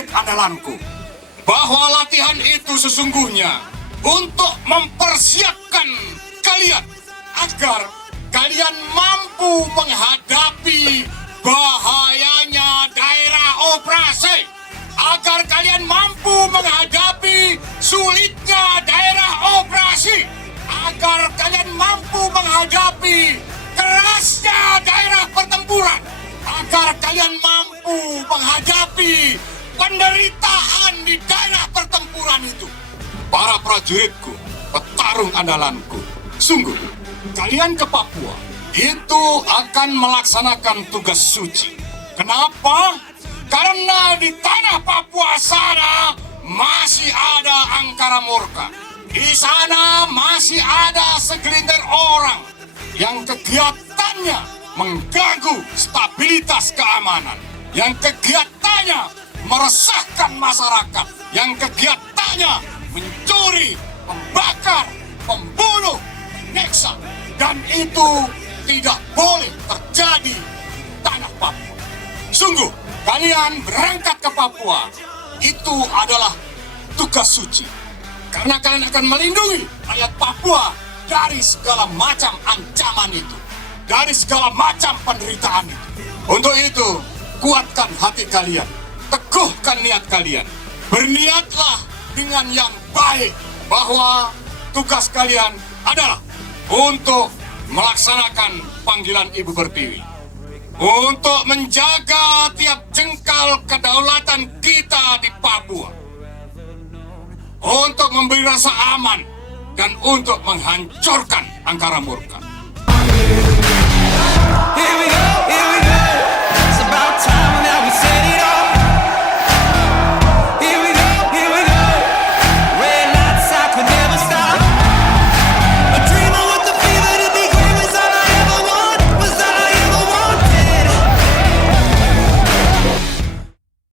prajurit andalanku, bahwa latihan itu sesungguhnya untuk mempersiapkan kalian agar kalian mampu menghadapi bahayanya daerah operasi, agar kalian mampu menghadapi sulitnya daerah operasi, agar kalian mampu menghadapi kerasnya daerah pertempuran, agar kalian mampu menghadapi penderitaan di daerah pertempuran itu. Para prajuritku, petarung andalanku, sungguh kalian ke Papua itu akan melaksanakan tugas suci. Kenapa? Karena di tanah Papua sana masih ada angkara murka. Di sana masih ada segelintir orang yang kegiatannya mengganggu stabilitas keamanan, yang kegiatannya meresahkan masyarakat, yang kegiatannya mencuri, membakar, membunuh, menyiksa, dan itu tidak boleh terjadi di tanah Papua. Sungguh, kalian berangkat ke Papua itu adalah tugas suci, karena kalian akan melindungi rakyat Papua dari segala macam ancaman itu, dari segala macam penderitaan itu. Untuk itu, kuatkan hati kalian, teguhkan niat kalian, berniatlah dengan yang baik bahwa tugas kalian adalah untuk melaksanakan panggilan Ibu Pertiwi, untuk menjaga tiap jengkal kedaulatan kita di Papua, untuk memberi rasa aman, dan untuk menghancurkan angkara murka.